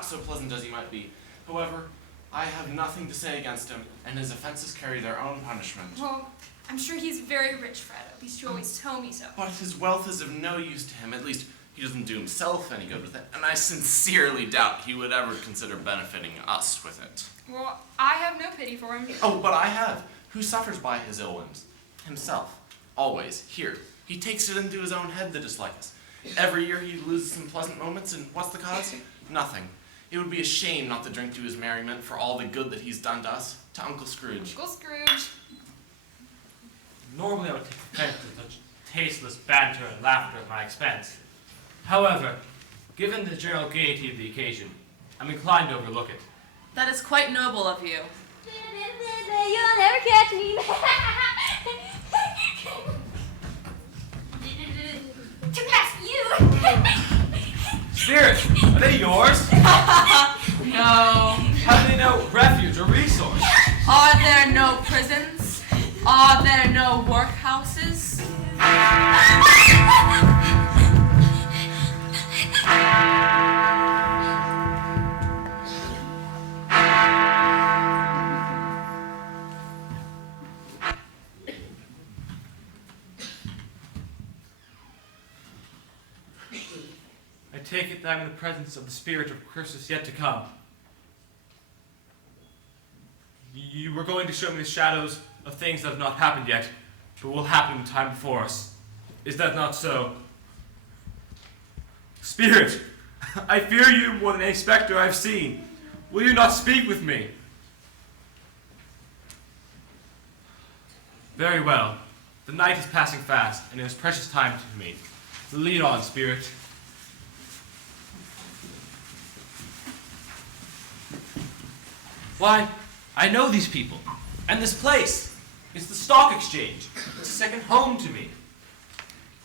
So pleasant as he might be. However, I have nothing to say against him, and his offenses carry their own punishment. Well, I'm sure he's very rich, Fred. At least you always tell me so. But his wealth is of no use to him. At least he doesn't do himself any good with it, and I sincerely doubt he would ever consider benefiting us with it. Well, I have no pity for him. Oh, but I have. Who suffers by his ill whims? Himself. Always. Here. He takes it into his own head to dislike us. Every year he loses some pleasant moments, and what's the cause? Nothing. It would be a shame not to drink to his merriment for all the good that he's done to us, to Uncle Scrooge. Uncle Scrooge. Normally I would take offense to such tasteless banter and laughter at my expense. However, given the general gaiety of the occasion, I'm inclined to overlook it. That is quite noble of you. You'll never catch me. To pass you. Spirit, are they yours? No. How do they know refuge or resource? Are there no prisons? Are there no workhouses? I take it that I'm in the presence of the spirit of Christmas yet to come. You were going to show me the shadows of things that have not happened yet, but will happen in time before us. Is that not so? Spirit, I fear you more than any specter I've seen. Will you not speak with me? Very well. The night is passing fast, and it is precious time to me. Lead on, Spirit. Why, I know these people, and this place. It's the stock exchange. It's a second home to me.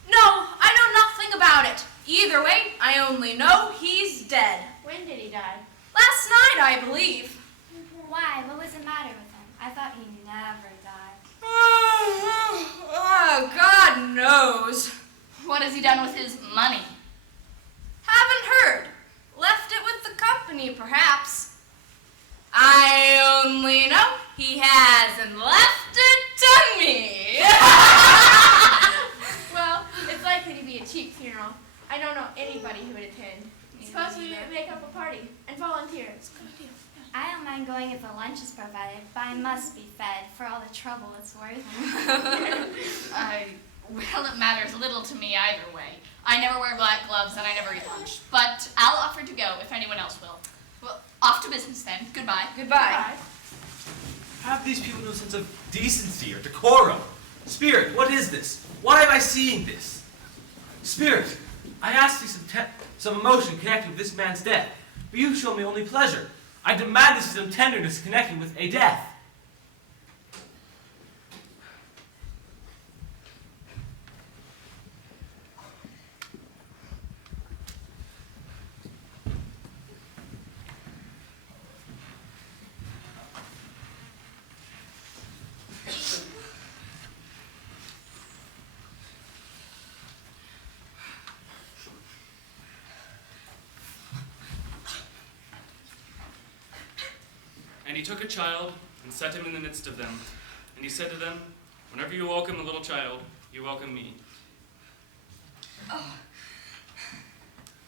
No, I know nothing about it. Either way, I only know he's dead. When did he die? Last night, I believe. Why? What was the matter with him? I thought he never died. What has he done with his money? Haven't heard. Left it with the company, perhaps. I only know he hasn't left it to me. Well, it's likely to be a cheap funeral. I don't know anybody who would attend. Suppose we make up a party and volunteer. It's a good idea. I don't mind going if the lunch is provided, but I must be fed for all the trouble it's worth. Well, it matters little to me either way. I never wear black gloves and I never eat lunch. But I'll offer to go if anyone else will. Well, off to business then. Goodbye. Goodbye. Have these people no sense of decency or decorum? Spirit, what is this? Why am I seeing this? Spirit, I asked you some emotion connected with this man's death, but you show me only pleasure. I demand this some tenderness connected with a death. And he took a child and set him in the midst of them. And he said to them, whenever you welcome a little child, you welcome me. Oh.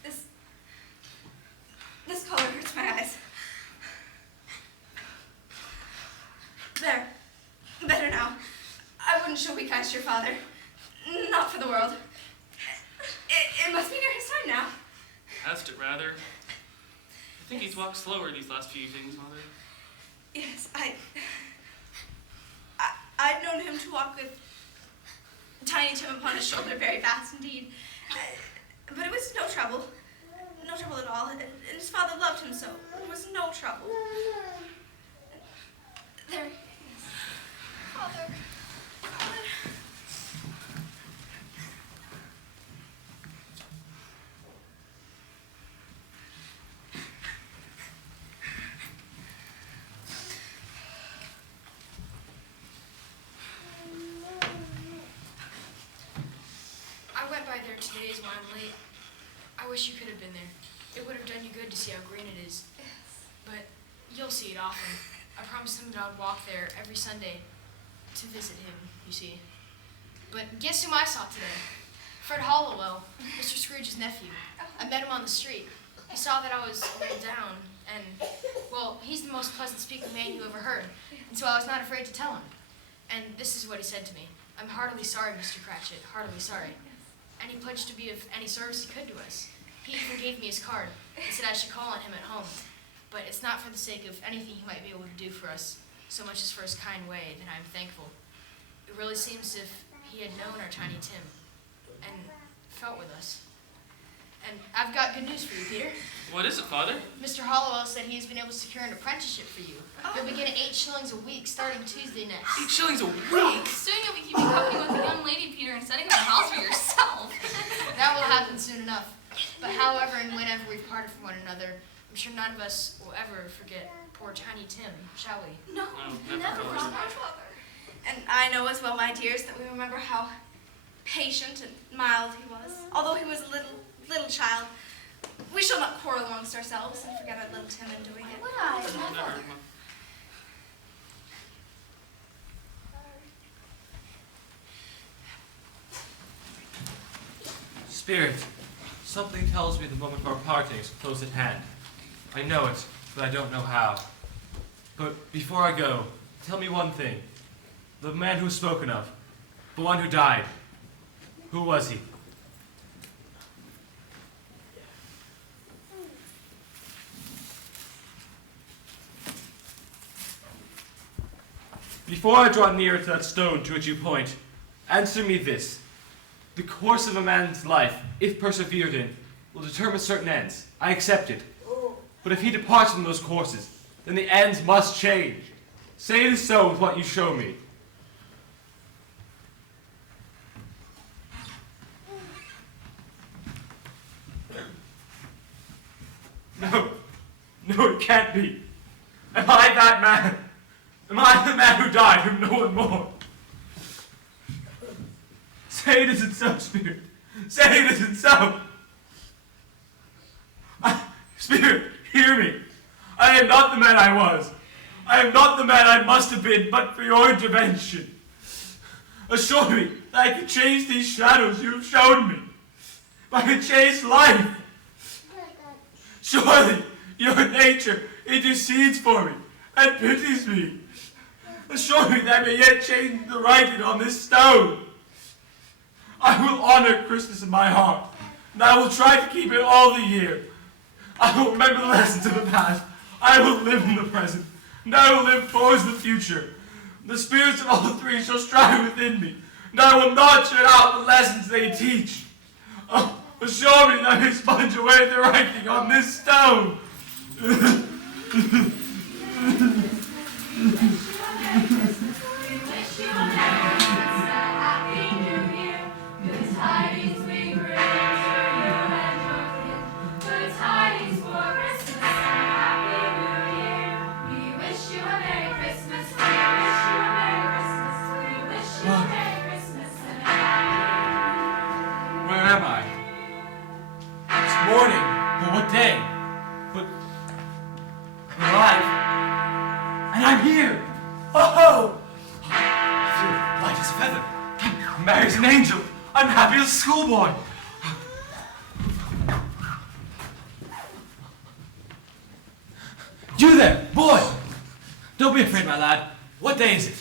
This color hurts my eyes. There. Better now. I wouldn't show weak eyes to your father. Not for the world. It must be near his time now. Past it, rather. I think he's walked slower these last few evenings, Mother. Yes, I'd known him to walk with Tiny Tim upon his shoulder very fast indeed. But it was no trouble. No trouble at all. And his father loved him so. It was no trouble. There he is. Father. Father. I went by there today as when I'm late. I wish you could have been there. It would have done you good to see how green it is. But you'll see it often. I promised him that I would walk there every Sunday to visit him, you see. But guess whom I saw today? Fred Hollowell, Mr. Scrooge's nephew. I met him on the street. He saw that I was a little down, and, well, he's the most pleasant speaking man you ever heard, and so I was not afraid to tell him. And this is what he said to me. I'm heartily sorry, Mr. Cratchit, heartily sorry. And he pledged to be of any service he could to us. He even gave me his card. He said I should call on him at home. But it's not for the sake of anything he might be able to do for us, so much as for his kind way that I'm thankful. It really seems as if he had known our Tiny Tim and felt with us. And I've got good news for you, Peter. What is it, Father? Mr. Hollowell said he has been able to secure an apprenticeship for you. You'll be getting 8 shillings a week starting Tuesday next. 8 shillings a week? Soon you'll be keeping company with a young lady, Peter, and setting up a house for yourself. That will happen soon enough. But however and whenever we've parted from one another, I'm sure none of us will ever forget poor Tiny Tim, shall we? No, No, never, never, Father. Father. And I know as well, my dears, that we remember how patient and mild he was. Although he was a little child, we shall not quarrel amongst ourselves and forget our little Tim in doing it. Never. Spirit, something tells me the moment of our parting is close at hand. I know it, but I don't know how. But before I go, tell me one thing. The man who was spoken of, the one who died, who was he? Before I draw nearer to that stone to which you point, answer me this. The course of a man's life, if persevered in, will determine certain ends. I accept it. But if he departs from those courses, then the ends must change. Say it is so with what you show me. No, it can't be. Am I that man? Am I the man who died, whom no one mourned? Say it isn't so, Spirit. Say it isn't so. Spirit, hear me. I am not the man I was. I am not the man I must have been, but for your intervention. Assure me that I can change these shadows you have shown me. I can change life. Surely your nature intercedes for me and pities me. Assure me that I may yet change the writing on this stone. I will honor Christmas in my heart, and I will try to keep it all the year. I will remember the lessons of the past. I will live in the present, and I will live towards the future. The spirits of all three shall strive within me, and I will not shut out the lessons they teach. Oh, assure me that I may sponge away the writing on this stone. Mary's an angel. I'm happy as a schoolboy. You there, boy! Don't be afraid, my lad. What day is it?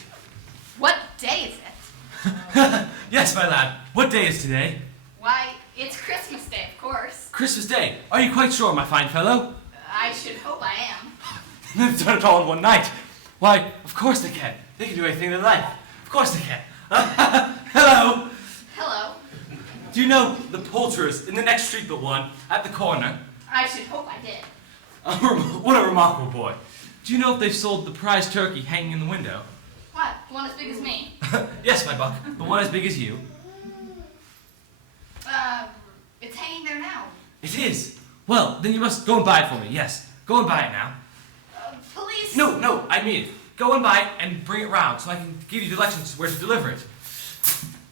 What day is it? Yes, my lad. What day is today? Why, it's Christmas Day, of course. Christmas Day. Are you quite sure, my fine fellow? I should hope I am. They've done it all in one night. Why, of course they can. They can do anything they like. Of course they can. Hello. Hello. Do you know the poulterers in the next street but one, at the corner? I should hope I did. What a remarkable boy. Do you know if they've sold the prize turkey hanging in the window? What? One as big as me? Yes, my buck, but one as big as you. It's hanging there now. It is. Well, then you must go and buy it for me, yes. Go and buy it now. Police? No, I mean it. Go and buy it and bring it round so I can give you directions where to deliver it.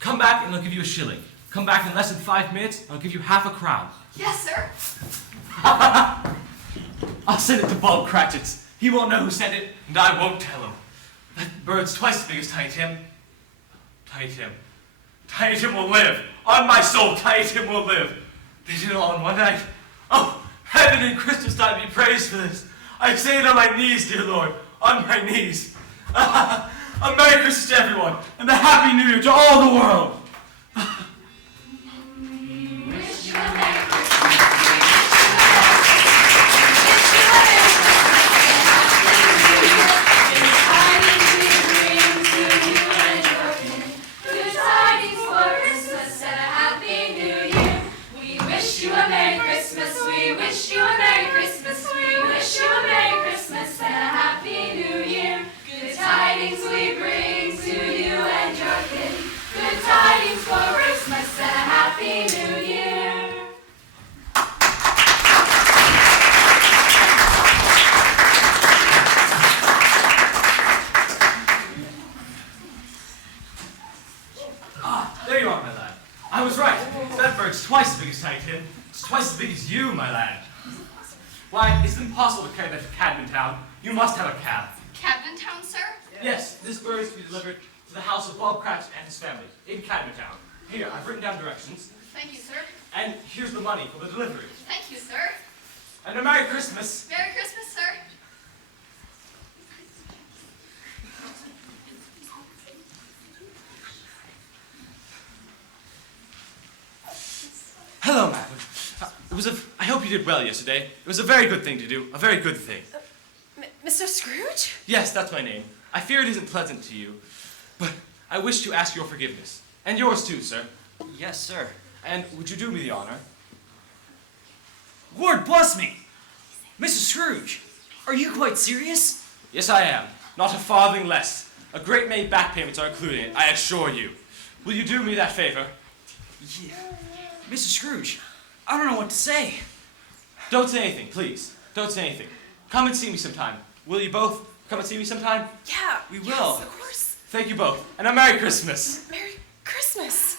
Come back and I'll give you a shilling. Come back in less than 5 minutes and I'll give you half a crown. Yes, sir. I'll send it to Bob Cratchit's. He won't know who sent it, and I won't tell him. That bird's twice as big as Tiny Tim. Tiny Tim. Tiny Tim will live. On my soul, Tiny Tim will live. They did it all in one night. Oh, heaven and Christmas time be praised for this. I say it on my knees, dear Lord. On my knees. A Merry Christmas to everyone, and a Happy New Year to all the world. Wish you a Merry Twice as big as Tiny Tim. It's twice as big as you, my lad. Why, it's impossible to carry that to Cadman Town. You must have a cab. Cadman Town, sir? Yes, this bird is to be delivered to the house of Bob Cratchit and his family in Cadman Town. Here, I've written down directions. Thank you, sir. And here's the money for the delivery. Thank you, sir. And a Merry Christmas. Merry Christmas, sir. Hello, madam. I hope you did well yesterday. It was a very good thing to do. A very good thing. Mr. Scrooge? Yes, that's my name. I fear it isn't pleasant to you, but I wish to ask your forgiveness. And yours too, sir. Yes, sir. And would you do me the honor? Lord bless me! Mr. Scrooge, are you quite serious? Yes, I am. Not a farthing less. A great many back payments are included in it, I assure you. Will you do me that favor? Yeah. Mr. Scrooge, I don't know what to say. Don't say anything, please. Don't say anything. Come and see me sometime. Will you both come and see me sometime? Yeah. We will. Yes, of course. Thank you both. And a Merry Christmas. Merry Christmas.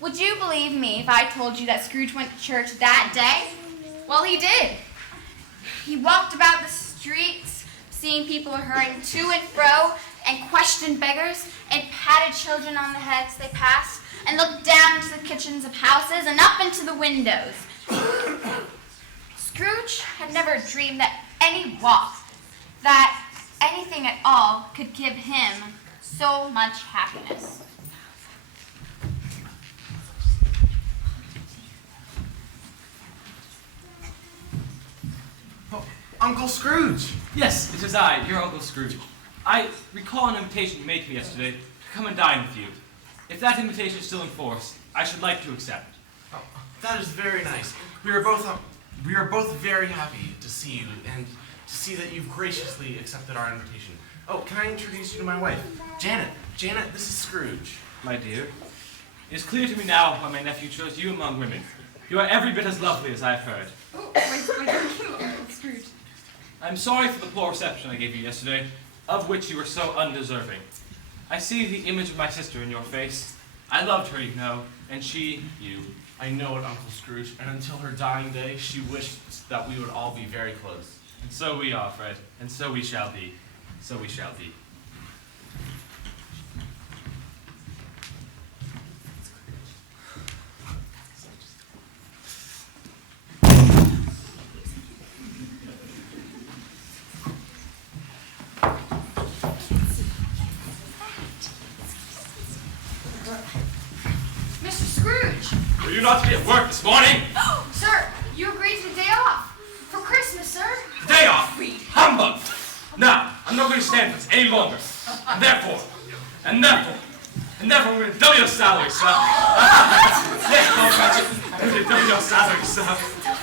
Would you believe me if I told you that Scrooge went to church that day? Well, he did. He walked about the streets, seeing people hurrying to and fro, and questioned beggars, and patted children on the heads they passed, and looked down into the kitchens of houses and up into the windows. Scrooge had never dreamed that any walk, that anything at all, could give him so much happiness. Uncle Scrooge! Yes, it is I, your Uncle Scrooge. I recall an invitation you made to me yesterday to come and dine with you. If that invitation is still in force, I should like to accept. Oh, that is very nice. We are both very happy to see you and to see that you've graciously accepted our invitation. Oh, can I introduce you to my wife? Janet. Janet, this is Scrooge. My dear, it is clear to me now why my nephew chose you among women. You are every bit as lovely as I have heard. Oh, thank you, Uncle Scrooge. I'm sorry for the poor reception I gave you yesterday, of which you were so undeserving. I see the image of my sister in your face. I loved her, you know, and she, you. I know it, Uncle Scrooge, and until her dying day, she wished that we would all be very close. And so we are, Fred, and so we shall be. So we shall be. Mr. Scrooge! Were you not to be at work this morning? Sir, you agreed to the day off. For Christmas, sir. Day off! Humbug! Now, I'm not going to stand for this any longer. And therefore, I'm going to double your salary, sir. Yes, Lord Cratchit, I'm going to double your salary, sir.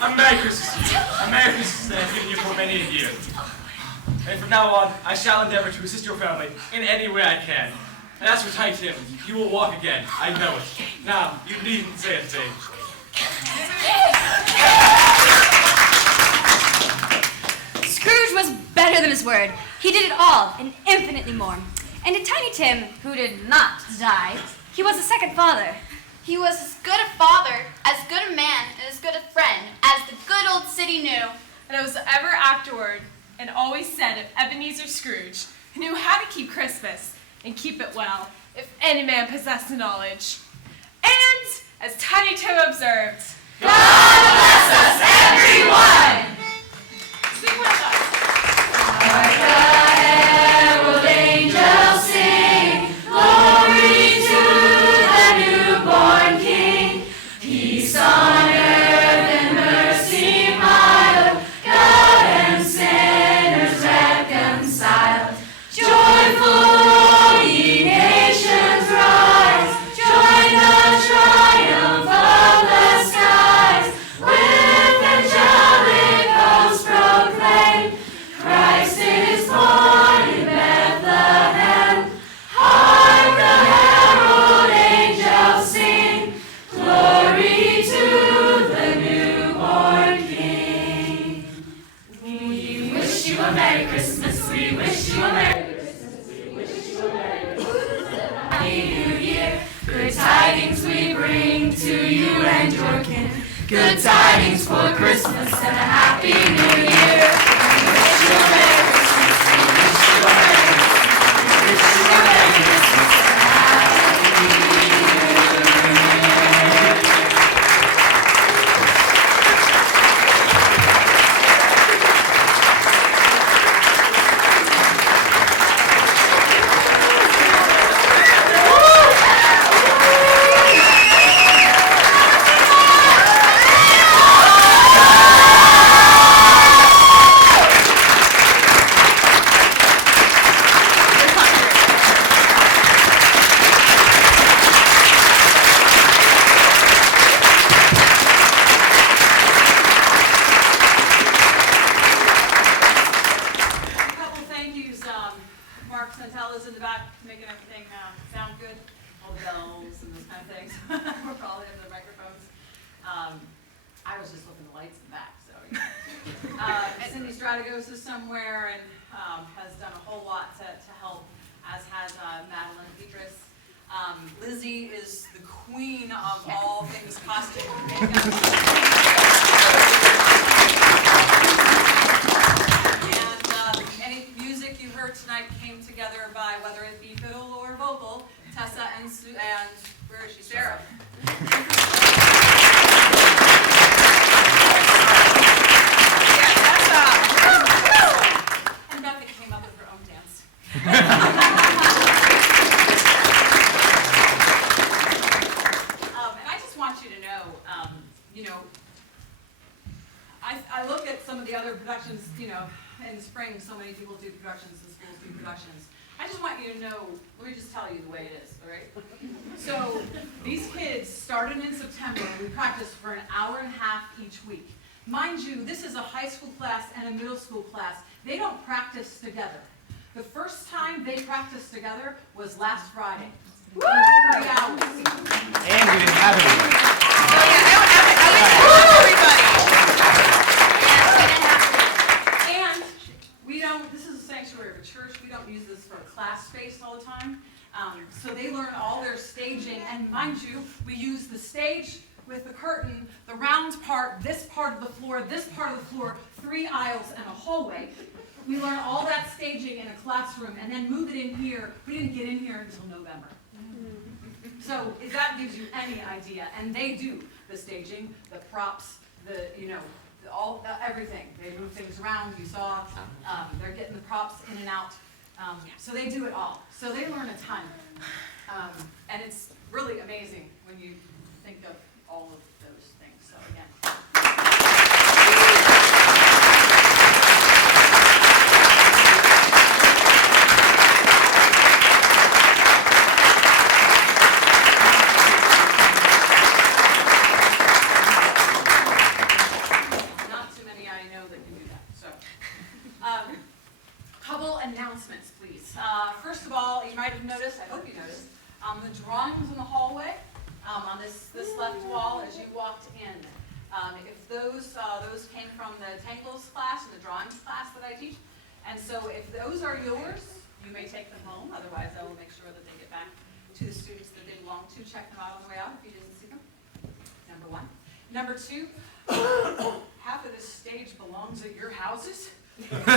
A Merry Christmas to you. A Merry Christmas that I've given you for many a year. And from now on, I shall endeavor to assist your family in any way I can. And as for Tiny Tim, you will walk again. I know it. Now, you needn't say a thing. Scrooge was better than his word. He did it all and infinitely more. And to Tiny Tim, who did not die, he was a second father. He was as good a father, as good a man, and as good a friend as the good old city knew. And it was ever afterward and always said of Ebenezer Scrooge, who knew how to keep Christmas and keep it well, if any man possessed the knowledge. And, as Tiny Tim observed, God bless us, everyone! Sing with us. Hark the herald angels sing, glory to the newborn King. Peace on earth and mercy mild, God and sinners reconciled. Joyful ye nations rise, join the triumph of the skies. With angelic hosts proclaim, Christ is born. Good tidings for Christmas and a Happy New Year. Wish you a Merry Christmas. Wish you a Merry Christmas. Wish you a Merry Christmas and a Happy New Year. Lizzie is the queen of all things costume and makeup. And any music you heard tonight came together by, whether it be fiddle or vocal, Tessa and where is she? Sarah. Yeah, Tessa. And Becca came up with her own dance. I look at some of the other productions, in the spring, so many people do productions, and schools do productions. I just want you to know, let me just tell you the way it is, all right? So, these kids started in September, and we practiced for an hour and a half each week. Mind you, this is a high school class and a middle school class. They don't practice together. The first time they practiced together was last Friday. Woo! 3 hours. And we didn't have anyone. And we don't, this is a sanctuary of a church, we don't use this for class space all the time. So they learn all their staging, and mind you, we use the stage with the curtain, the round part, this part of the floor, 3 aisles and a hallway. We learn all that staging in a classroom and then move it in here. We didn't get in here until November. So if that gives you any idea, and they do the staging, the props, everything. They move things around. You saw they're getting the props in and out. So they do it all. So they learn a ton. And it's really amazing when you think of all of those things. So again. Couple announcements, please. First of all, you might have noticed, I hope you noticed, the drawings in the hallway on this left wall as you walked in. If those came from the Tangles class and the drawings class that I teach, and so if those are yours, you may take them home. Otherwise, I will make sure that they get back to the students that they belong to. Check them out on the way out if you didn't see them. Number one. Number two, half of this stage belongs at your houses. Most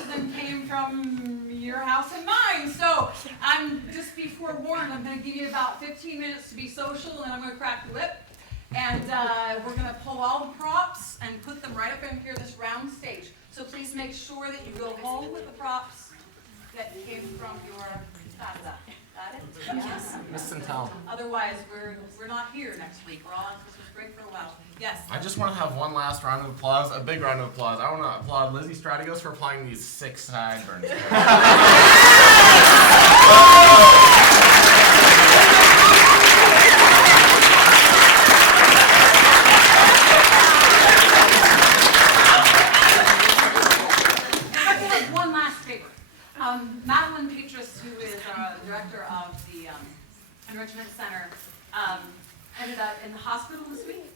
of them came from your house and mine. So just be forewarned, I'm going to give you about 15 minutes to be social, and then I'm going to crack the whip. And we're going to pull all the props and put them right up in here, this round stage. So please make sure that you go home with the props that came from your casa. Got it? Yes. Miss Centel. Otherwise, we're not here next week. We're all on Christmas break for a while. Yes. I just want to have one last round of applause, a big round of applause. I want to applaud Lizzie Strategos for applying these 6 sideburns. One last favor. Madeline Petrus, who is the director of the Enrichment Center, ended up in the hospital this week.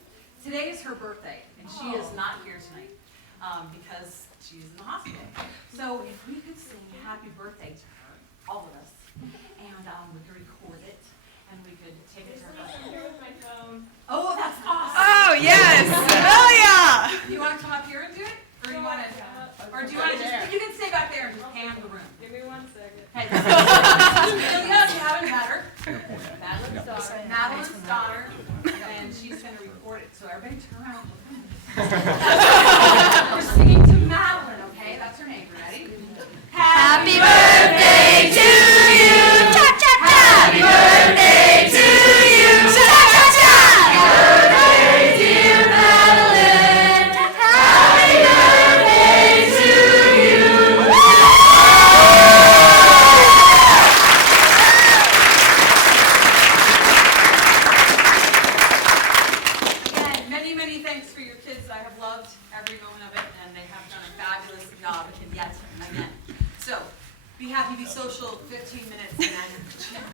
Today is her birthday, and she is not here tonight because she's in the hospital. So if we could sing happy birthday to her, all of us, and we could record it, and we could take it to her husband. Here with my phone. Oh, that's awesome. Oh, yes. Oh, yeah. You want to come up here and do it? Or do you want to just, you can stay back there and just pan the room. Give me 1 second. Hey, Julia, you haven't met her. Madeline's daughter, and she's going to record it. So everybody turn around. We're singing to Madeline, okay? That's her name. Ready? Happy birthday to you. Cha cha cha. Happy birthday to you. Cha cha cha. Happy birthday, dear Madeline. Happy birthday to you. Again, many, many thanks for your kids. I have loved every moment of it, and they have done a fabulous job yet again. So, be happy, be social, 15 minutes, and then